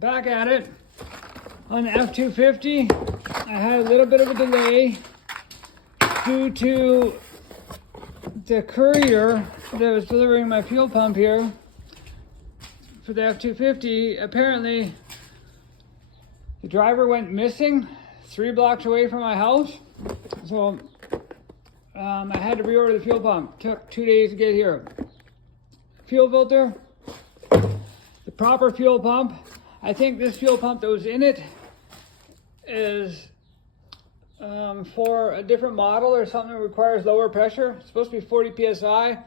back at it on the F250. I had a little bit of a delay due to the courier that was delivering my fuel pump here for the F250. Apparently, the driver went missing 3 blocks away from my house. So I had to reorder the fuel pump. Took 2 days to get here. Fuel filter, the proper fuel pump. I think this fuel pump that was in it is for a different model or something that requires lower pressure. It's supposed to be 40 psi.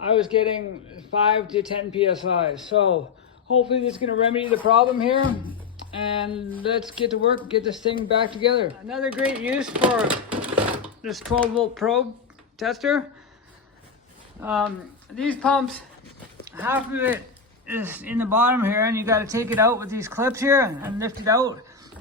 I was getting 5 to 10 psi. So hopefully this is going to remedy the problem here. And let's get to work and get this thing back together. Another great use for this 12 volt probe tester. These pumps, half of it is in the bottom here, and you got to take it out with these clips here and lift it out,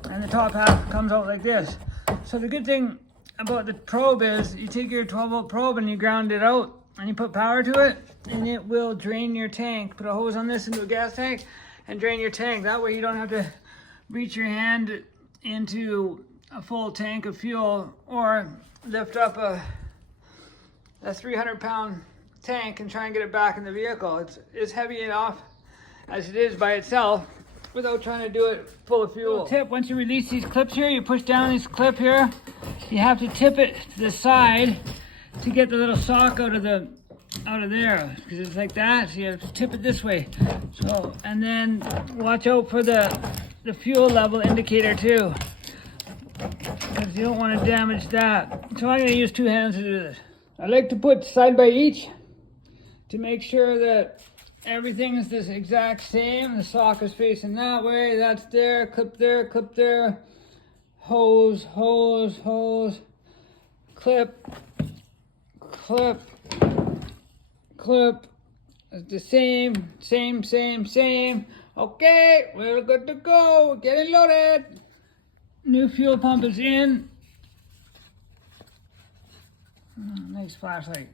and the top half comes out like this. So the good thing about the probe is you take your 12 volt probe and you ground it out and you put power to it, and it will drain your tank. Put a hose on this into a gas tank and drain your tank. That way you don't have to reach your hand into a full tank of fuel or lift up a 300-pound tank and try and get it back in the vehicle. It's heavy enough as it is by itself without trying to do it full of fuel. Tip, once you release these clips here, you push down this clip here, you have to tip it to the side to get the little sock out of there, because it's like that, so you have to tip it this way. So, and then watch out for the fuel level indicator too, because you don't want to damage that. So I'm going to use 2 hands to do this. I like to put side by each to make sure that everything is this exact same. The sock is facing that way, that's there, clip there, hose, hose, hose, clip, clip, clip. It's the same. Okay, we're good to go. Getting loaded. New fuel pump is in. Nice flashlight.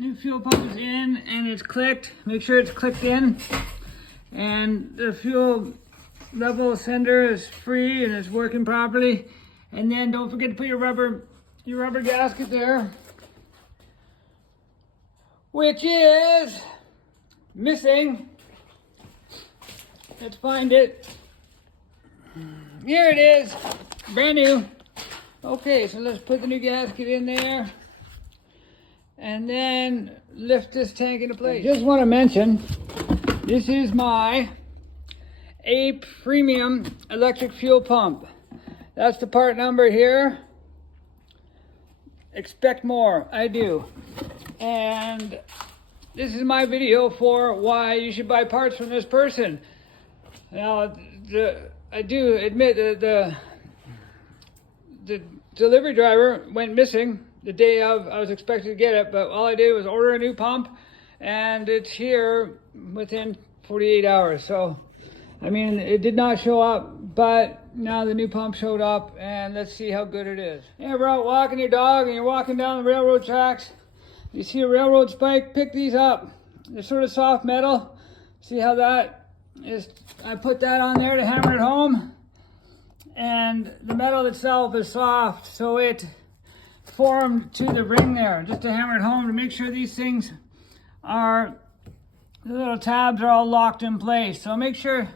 New fuel pump is in and it's clicked. Make sure it's clicked in. And the fuel level sender is free and it's working properly. And then don't forget to put your rubber gasket there, which is missing. Let's find it. Here it is, brand new. Okay, so let's put the new gasket in there and then lift this tank into place. I just want to mention, this is my A Premium electric fuel pump. That's the part number here. Expect more, I do. And this is my video for why you should buy parts from this person. Now, I do admit that the delivery driver went missing the day I was expected to get it, but all I did was order a new pump and it's here within 48 hours. So, I mean, it did not show up, but now the new pump showed up and let's see how good it is. You ever out walking your dog and you're walking down the railroad tracks? You see a railroad spike, pick these up. They're sort of soft metal. See how that is? I put that on there to hammer it home. And the metal itself is soft, so it formed to the ring there, just to hammer it home to make sure these things the little tabs are all locked in place. So make sure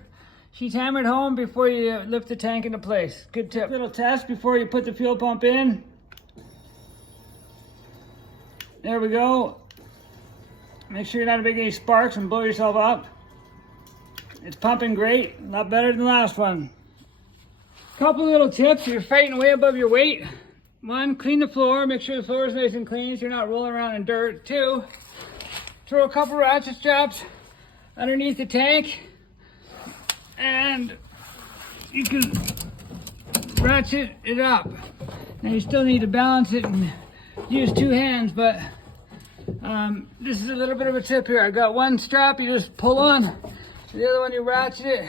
she's hammered home before you lift the tank into place. Good tip. Little test before you put the fuel pump in. There we go. Make sure you're not making any sparks and blow yourself up. It's pumping great, a lot better than the last one. Couple little tips if you're fighting way above your weight. 1, clean the floor, make sure the floor is nice and clean so you're not rolling around in dirt. 2, throw a couple ratchet straps underneath the tank and you can ratchet it up. Now you still need to balance it and use 2 hands, but this is a little bit of a tip here. I got 1 strap you just pull on, the other one you ratchet it,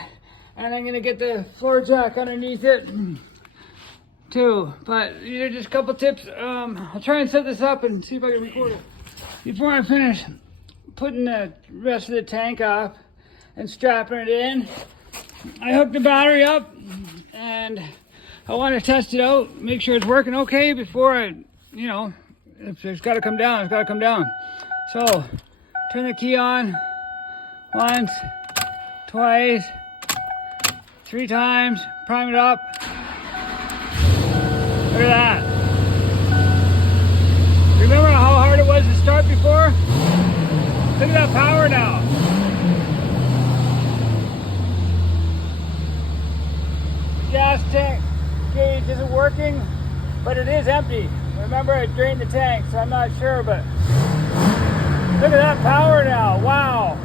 and I'm gonna get the floor jack underneath it too. But these are just a couple tips. I'll try and set this up and see if I can record it. Before I finish putting the rest of the tank off, and strapping it in. I hooked the battery up and I want to test it out, make sure it's working okay before I, you know, if it's got to come down, it's got to come down. So, turn the key on once, twice, 3 times, prime it up. Look at that. Remember how hard it was to start before? Look at that power now. Gas tank gauge isn't working, but it is empty. Remember, I drained the tank, so I'm not sure, but look at that power now. Wow.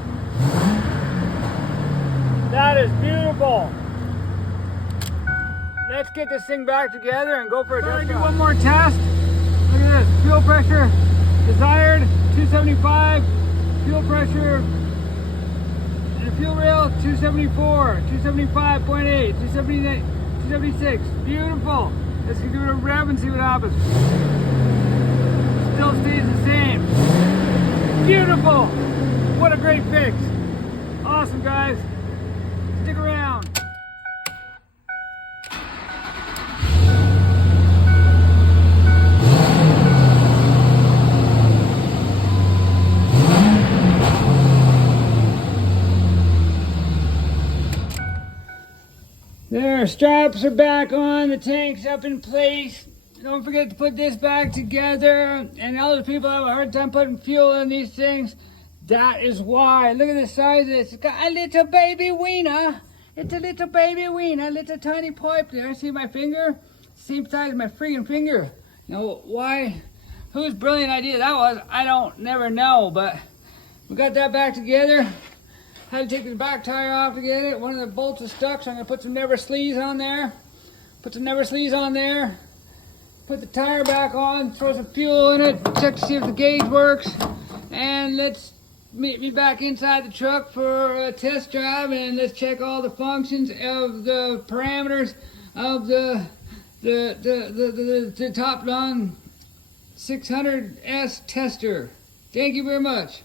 That is beautiful. Let's get this thing back together and go for a test. Do one more test. Look at this. Fuel pressure desired 275. Fuel pressure and the fuel rail 274, 275.8, 278, 276. Beautiful. Let's give it a rev and see what happens. Still stays the same. Beautiful. What a great fix. Awesome, guys. Stick around. There, straps are back on, the tank's up in place. Don't forget to put this back together. And other people have a hard time putting fuel in these things. That is why. Look at the size of this. It's got a little baby wiener. It's a little baby wiener, little tiny pipe there. See my finger? Same size as my freaking finger. You know why? Whose brilliant idea that was, I don't never know. But we got that back together. Had to take the back tire off to get it. One of the bolts is stuck, so I'm going to put some never sleeves on there. Put some never sleeves on there. Put the tire back on, throw some fuel in it, check to see if the gauge works. And let's meet me back inside the truck for a test drive, and let's check all the functions of the parameters of the Top Gun 600S tester. Thank you very much.